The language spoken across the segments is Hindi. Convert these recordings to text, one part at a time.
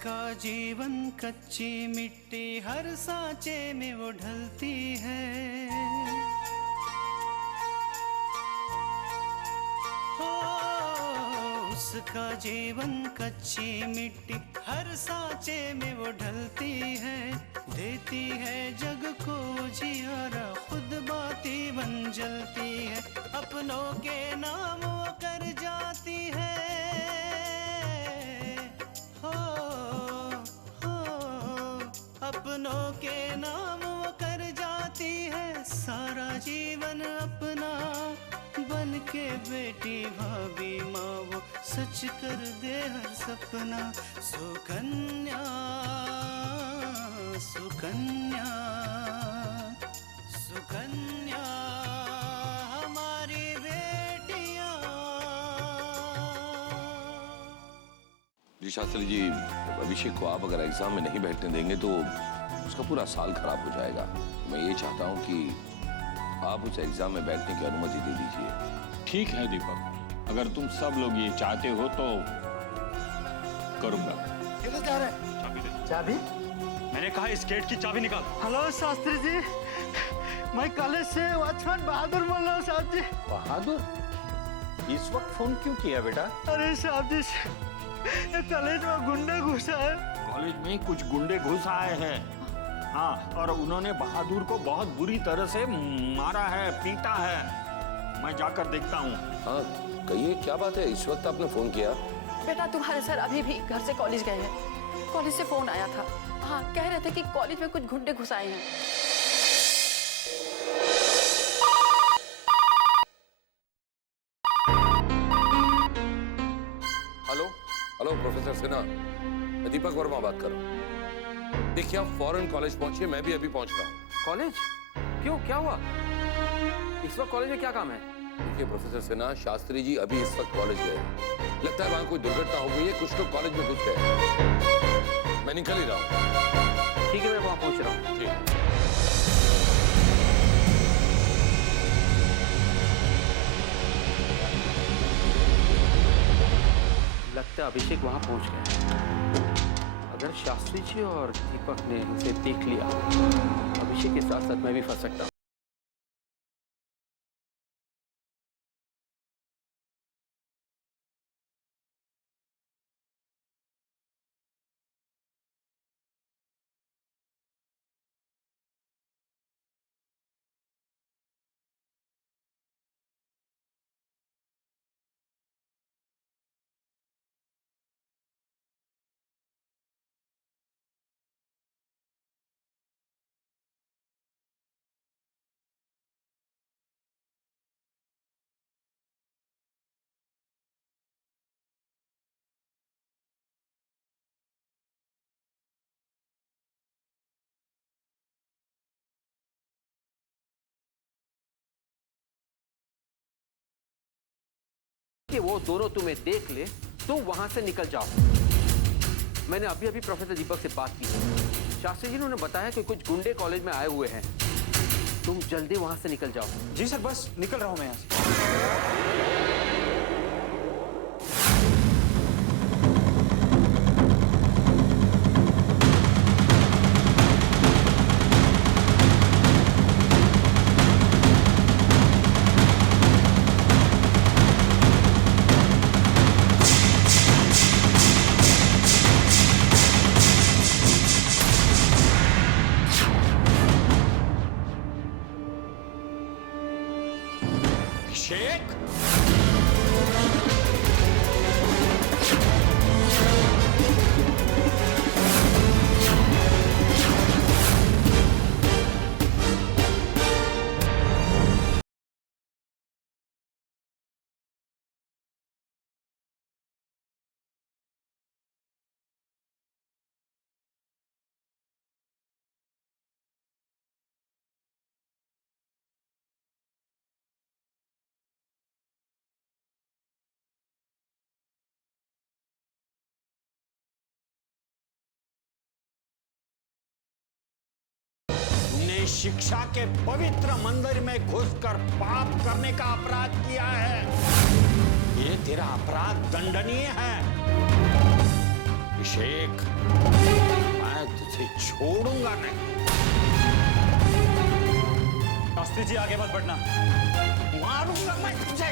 उसका जीवन कच्ची मिट्टी हर सांचे में वो ढलती है। हो उसका जीवन कच्ची मिट्टी हर सांचे में वो ढलती है। देती है जग को जियारा खुद बाती बन जलती है। अपनों के नाम वो कर जाती है। अपनों के नाम वो कर जाती है। सारा जीवन अपना बन के बेटी भाभी माँ वो सच कर दे हर सपना। सुकन्या सुकन्या सुकन्या हमारी बेटियाँ। जी शास्त्री जी, अभिषेक को आप अगर एग्जाम में नहीं बैठने देंगे तो उसका पूरा साल खराब हो जाएगा। मैं ये चाहता हूँ कि आप उसे एग्जाम में बैठने की अनुमति दे दीजिए। ठीक है दीपक, अगर तुम सब लोग ये चाहते हो तो करूंगा। किधर जा रहे हैं? चाबी दे। चाबी? मैंने कहा इस गेट की चाबी निकाल। हेलो शास्त्री जी, मैं कॉलेज से वॉचमैन बहादुर बोल रहा हूँ साहब जी। बहादुर, इस वक्त फोन क्यों किया बेटा? अरे साहब जी, ये कॉलेज में गुंडे घुसा है। कॉलेज में कुछ गुंडे घुस आए हैं। हाँ, और उन्होंने बहादुर को बहुत बुरी तरह से मारा है, पीटा है। मैं जाकर देखता हूँ। हाँ कहिए, क्या बात है? इस वक्त आपने फोन किया? बेटा तुम्हारे सर अभी भी घर से कॉलेज गए हैं। कॉलेज से फोन आया था। हाँ, कह रहे थे कि कॉलेज में कुछ गुंडे घुस आए हैं। हेलो हेलो प्रोफेसर सिन्हा, मैं दीपक वर्मा बात कर रहा हूँ। देखिए आप फौरन कॉलेज पहुंचिए, मैं भी अभी पहुंच रहा हूँ। कॉलेज? क्यों, क्या हुआ? इस वक्त कॉलेज में क्या काम है? देखिए प्रोफेसर सिन्हा, शास्त्री जी अभी इस वक्त कॉलेज गए। लगता है वहां कोई दुर्घटना हो गई है, कुछ लोग कॉलेज में घुस गए। मैं निकल ही रहा हूँ। ठीक है, मैं वहां पहुंच रहा हूँ। ठीक। लगता है अभिषेक वहां पहुंच गए। अगर शास्त्री जी और दीपक ने इसे देख लिया, अभिषेक के साथ साथ मैं भी फंस सकता हूँ। कि वो दोनों तुम्हें देख ले तो वहां से निकल जाओ। मैंने अभी अभी प्रोफेसर दीपक से बात की। शास्त्री जी ने बताया कि कुछ गुंडे कॉलेज में आए हुए हैं। तुम जल्दी वहां से निकल जाओ। जी सर, बस निकल रहा हूँ मैं यहाँ से। अभिषेक, शिक्षा के पवित्र मंदिर में घुसकर पाप करने का अपराध किया है। ये तेरा अपराध दंडनीय है। अभिषेक, मैं तुझे छोड़ूंगा नहीं। शास्त्री जी आगे मत बढ़ना। मारूंगा मैं तुझे।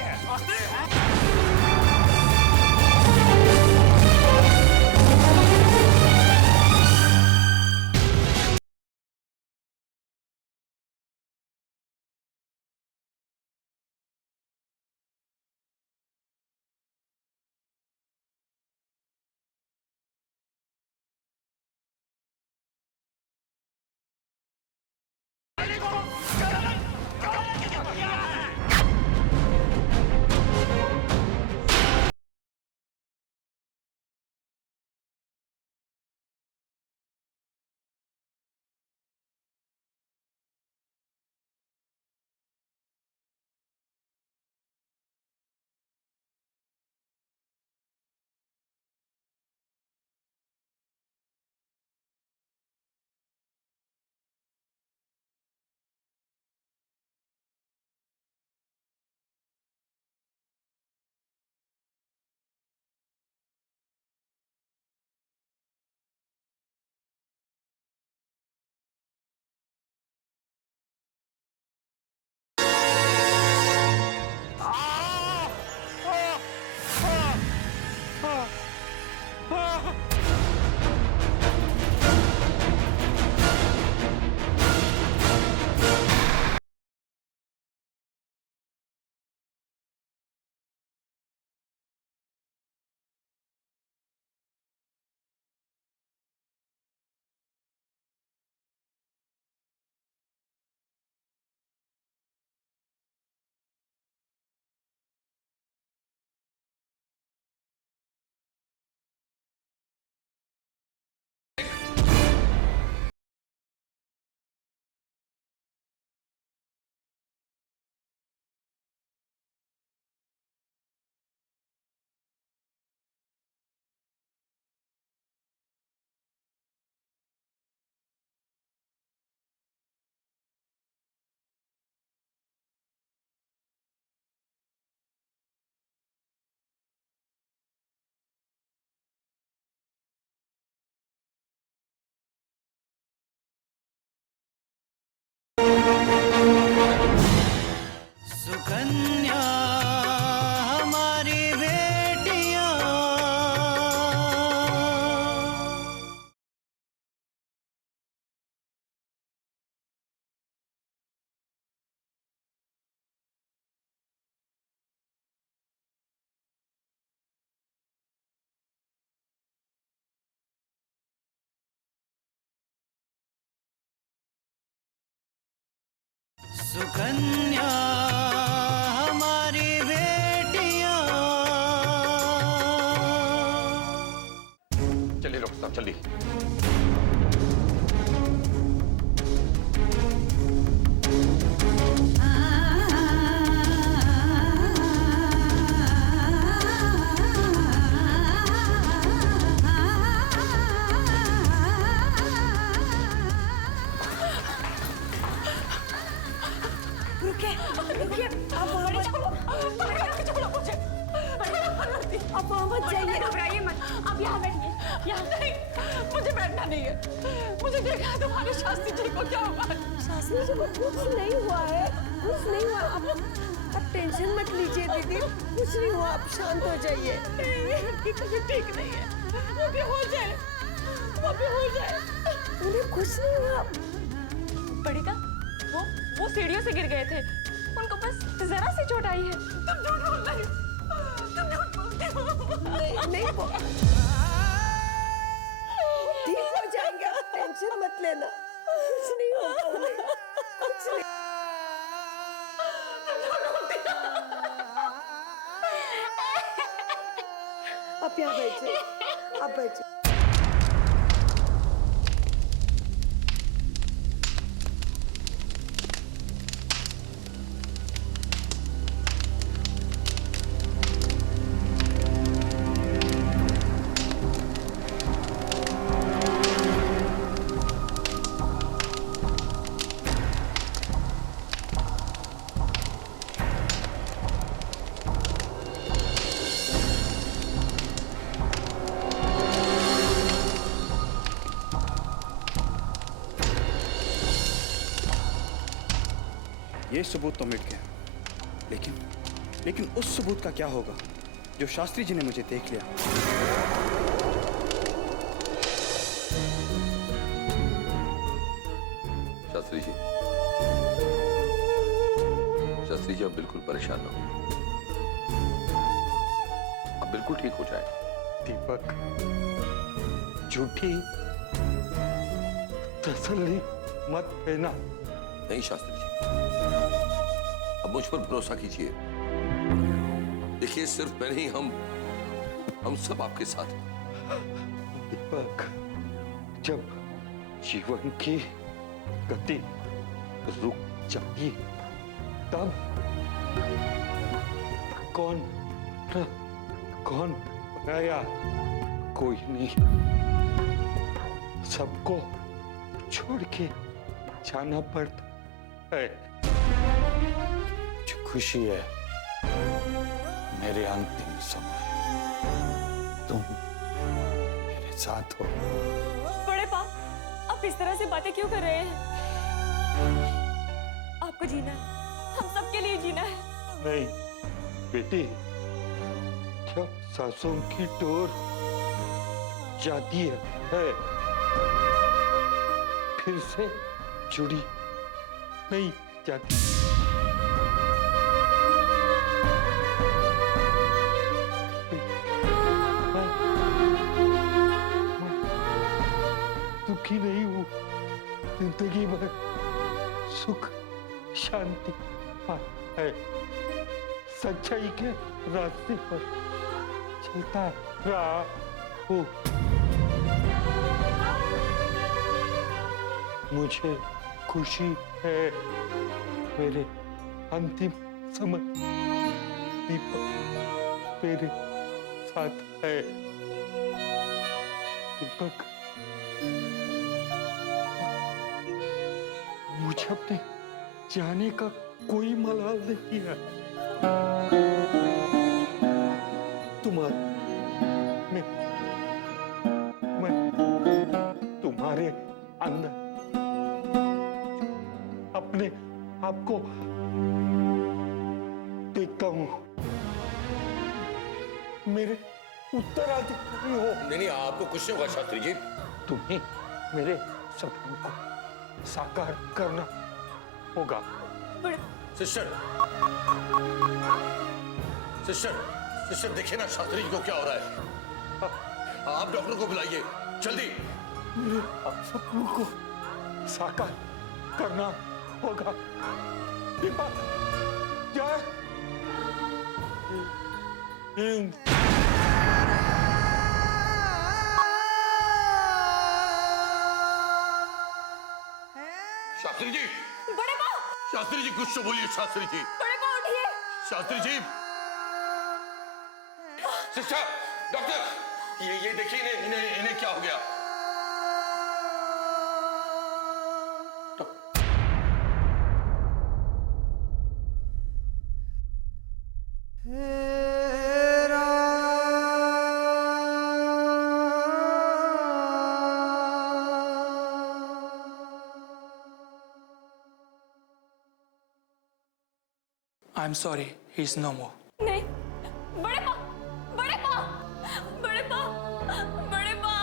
सुकन्या हमारी बेटियां, सुकन्या हमारी बेटियां। चलिए डॉक्टर साहब चलिए। रुकिए, रुकिए, आप वहाँ मत छोड़ो मुझे। आप वहाँ मत जाइए। घबराइए मत, आप यहाँ बैठिए। यहाँ नहीं, मुझे बैठना नहीं है। मुझे देखना है तुम्हारे शास्त्री जी को क्या हुआ। शास्त्री जी को कुछ नहीं हुआ है, कुछ नहीं हुआ। आप टेंशन मत लीजिए दीदी, कुछ नहीं हुआ, आप शांत हो जाइए। उनकी तबीयत ठीक नहीं है, वो भी हो जाए, वो भी हो जाए। उन्हें कुछ नहीं हुआ। पड़ेगा, वो सीढ़ियों से गिर गए थे, उनको बस जरा सी चोट आई है। तुम झूठ बोल रही हो, तुम झूठ बोलते हो। नहीं ठीक हो जाएंगे, आप टेंशन मत लेना, कुछ नहीं होगा उन्हें, कुछ नहीं। आप यहाँ बैठिए, आप बैठिए। ये सबूत तो मिट गया, लेकिन उस सबूत का क्या होगा जो शास्त्री जी ने मुझे देख लिया? शास्त्री जी अब बिल्कुल परेशान ना हो, अब बिल्कुल ठीक हो जाए। दीपक, झूठी तसल्ली मत देना। नहीं शास्त्री जी, अब मुझ पर भरोसा कीजिए। देखिए, सिर्फ मैं नहीं, हम सब आपके साथ हैं। दीपक, जब जीवन की गति रुक जाती तब कौन आया? कोई नहीं, सबको छोड़ के जाना पड़ता है। मुझे खुशी है मेरे अंतिम समय तुम मेरे साथ हो। बड़े पा, आप इस तरह से बातें क्यों कर रहे हैं? आपको जीना है, हम सबके लिए जीना है। नहीं बेटी, क्या सांसों की डोर जाती है फिर से जुड़ी नहीं जाती। मैं दुखी नहीं हूँ, जिंदगी भर सुख शांति है, सच्चाई के रास्ते पर चलता रहा हूँ। मुझे खुशी है मेरे अंतिम समय दीपक मेरे साथ है। दीपक, मुझे अपने जाने का कोई मलाल नहीं है। मैं तुम्हारे अंदर अपने आप को देखता हूँ। मेरे उत्तराधिकारी हो। नहीं, आपको कुछ नहीं होगा शास्त्री जी। तुम्हें मेरे सपनों को साकार करना होगा। सिस्टर, देखिए ना शास्त्री जी को क्या हो रहा है। आप डॉक्टर को बुलाइए जल्दी। मेरे सपनों को साकार करना होगा। दीपक, जय हिंद। शास्त्री जी, बड़े पा, शास्त्री जी कुछ तो बोलिए। शास्त्री जी, बड़े पा उठिए। शास्त्री जी, सिस्टर, डॉक्टर, ये देखिए इन्हें क्या हो गया। I'm sorry, he's no more. नहीं, बड़े पा, बड़े पा, बड़े पा, बड़े पा,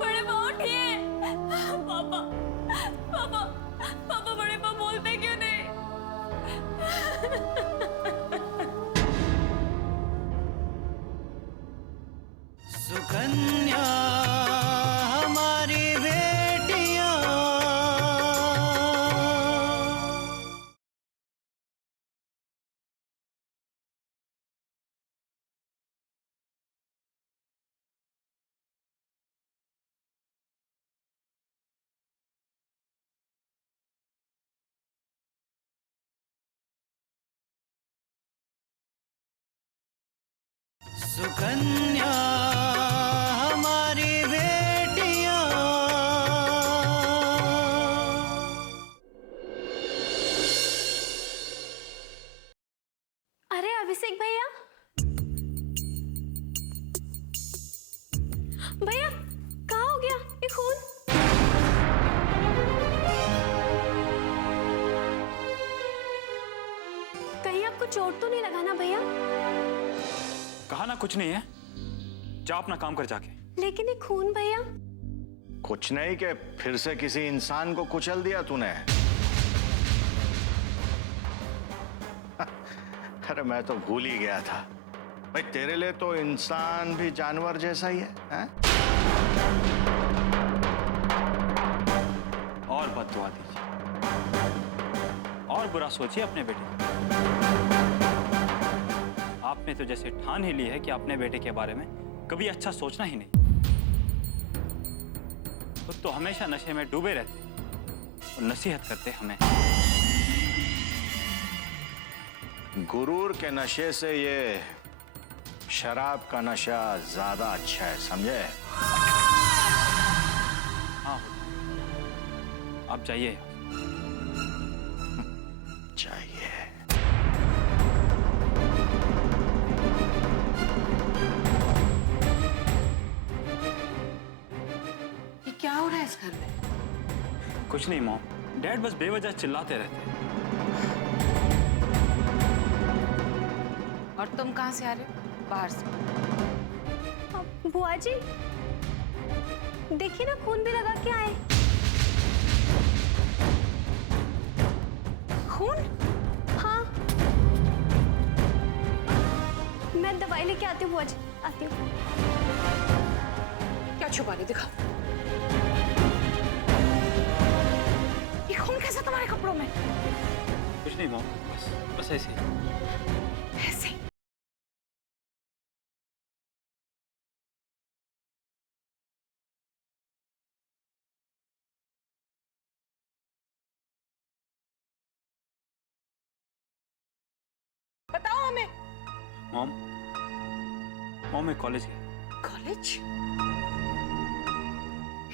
बड़े पा उठिए। पापा, पापा, पापा, बड़े पा बोलते क्यों नहीं? सुकन्या हमारी बेटियां, सुकन्या हमारी बेटियां। अरे अभिषेक भैया, भैया कहाँ हो गया ये खून? चोट तो नहीं लगा ना भैया? कहा ना कुछ नहीं है, जा अपना काम कर जाके। लेकिन ये खून भैया। कुछ नहीं कि फिर से किसी इंसान को कुचल दिया तूने। अरे मैं तो भूल ही गया था भाई, तेरे लिए तो इंसान भी जानवर जैसा ही है? और बददुआ दीजिए और बुरा सोचिए अपने बेटे का। आपने तो जैसे ठान ही ली है कि अपने बेटे के बारे में कभी अच्छा सोचना ही नहीं। खुद तो हमेशा नशे में डूबे रहते और नसीहत करते हमें। गुरूर के नशे से ये शराब का नशा ज्यादा अच्छा है, समझे? हाँ, आप जाइए। चाहिए। ये क्या हो रहा है इस घर में? कुछ नहीं मॉम, डैड बस बेवजह चिल्लाते रहते हैं। और तुम कहाँ से आ रहे हो? बाहर से। बुआ जी देखिए ना, खून भी लगा के आए। खून? हाँ, मैं दवाई लेके आती हूँ बुआ जी, आती हूँ। क्या छुपा रहे, दिखाओ। ये खून कैसे तुम्हारे कपड़ों में? कुछ नहीं मॉम, बस ऐसे ही। ऐसे ही? बताओ हमें। मॉम मैं कॉलेज गया। कॉलेज?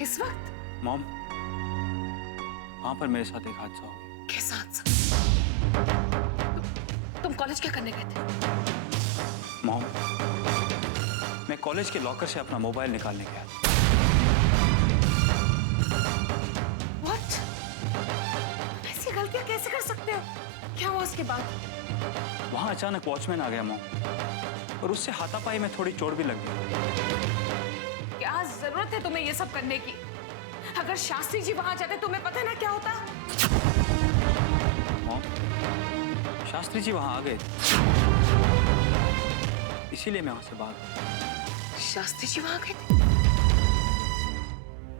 इस वक्त? मॉम वहां पर मेरे साथ एक हादसा हो गया। कैसा हादसा? तुम कॉलेज क्या करने गए थे? मॉम मैं कॉलेज के लॉकर से अपना मोबाइल निकालने गया। What? ऐसी गलतियां कैसे कर सकते हो? क्या हुआ उसके बाद? वहां अचानक वॉचमैन आ गया मॉम, और उससे हाथापाई में थोड़ी चोट भी लग गई। क्या जरूरत है तुम्हें ये सब करने की? अगर शास्त्री जी वहां जाते तुम्हें पता ना क्या होता? मॉम शास्त्री जी वहां आ गए थे, इसीलिए मैं वहां से भाग गया। शास्त्री जी वहां गए थे?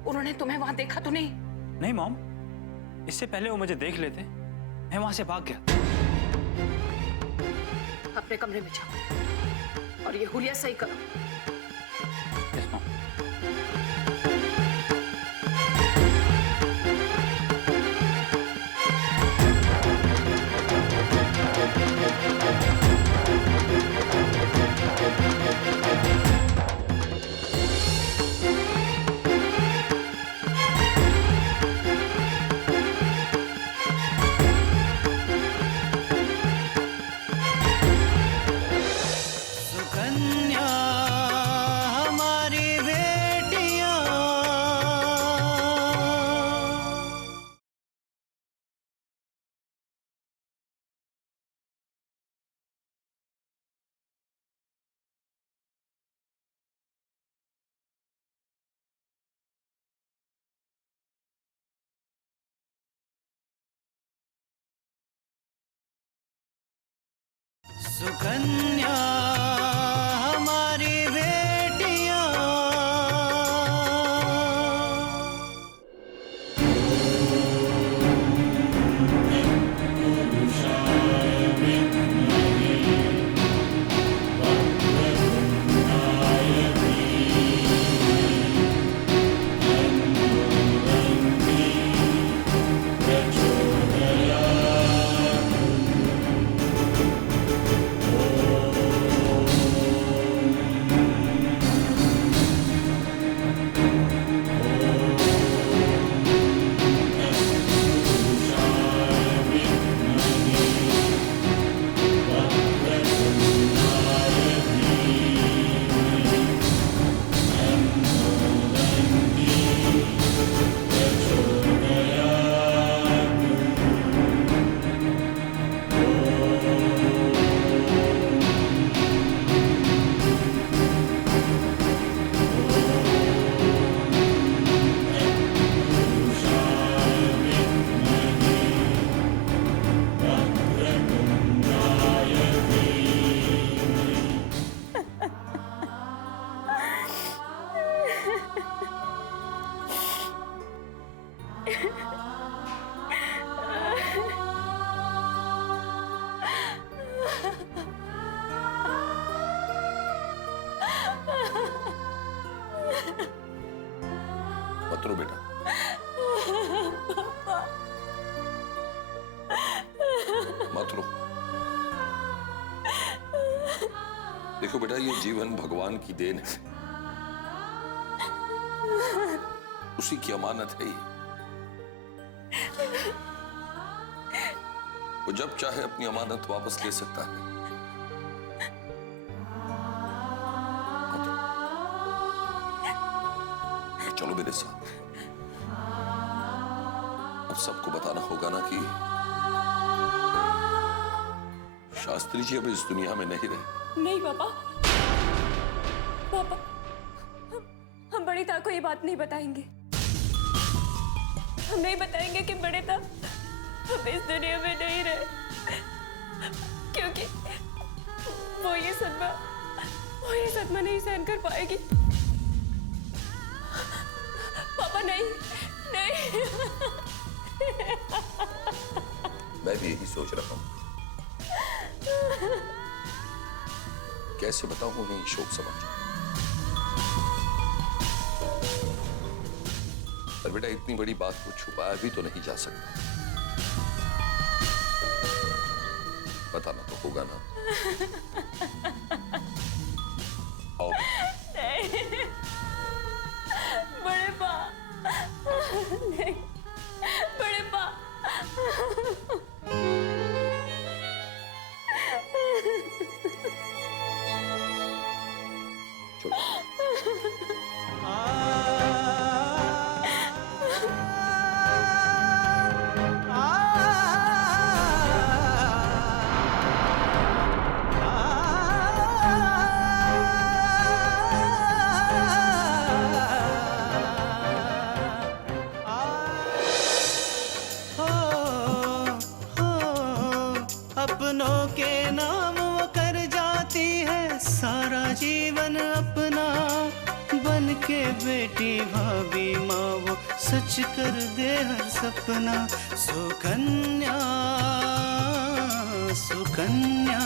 उन्होंने तुम्हें वहां देखा तो नहीं? नहीं मॉम, इससे पहले वो मुझे देख लेते मैं वहां से भाग गया। अपने कमरे में जाओ और ये हुलिया सही करो। Yes mom. सुकन्या हमारी बेटियां। सुकन्या हमारी बेटियां। मत रो बेटा। मत रो। देखो बेटा, ये जीवन भगवान की देन है, उसी की अमानत है ये। वो जब चाहे अपनी अमानत वापस ले सकता है। चलो मेरे साथ। अब सबको बताना होगा ना कि शास्त्री जी अब इस दुनिया में नहीं रहे। नहीं पापा, पापा हम बड़ी ता को ये बात नहीं बताएंगे। हम नहीं बताएंगे कि बड़े ता अब इस दुनिया में नहीं रहे, क्योंकि वो ये सदमा नहीं सहन कर पाएगी। पापा नहीं, नहीं। मैं भी यही सोच रहा हूं, कैसे बताऊं उन्हें शोक समाचार। पर बेटा, इतनी बड़ी बात को छुपाया भी तो नहीं जा सकता। बताना तो होगा ना। आओ। नहीं, बड़े पा, नहीं, बड़े पा। अपनों के नाम वो कर जाती है सारा जीवन अपना, बन के बेटी भाभी माँ वो सच कर दे हर सपना। सुकन्या सुकन्या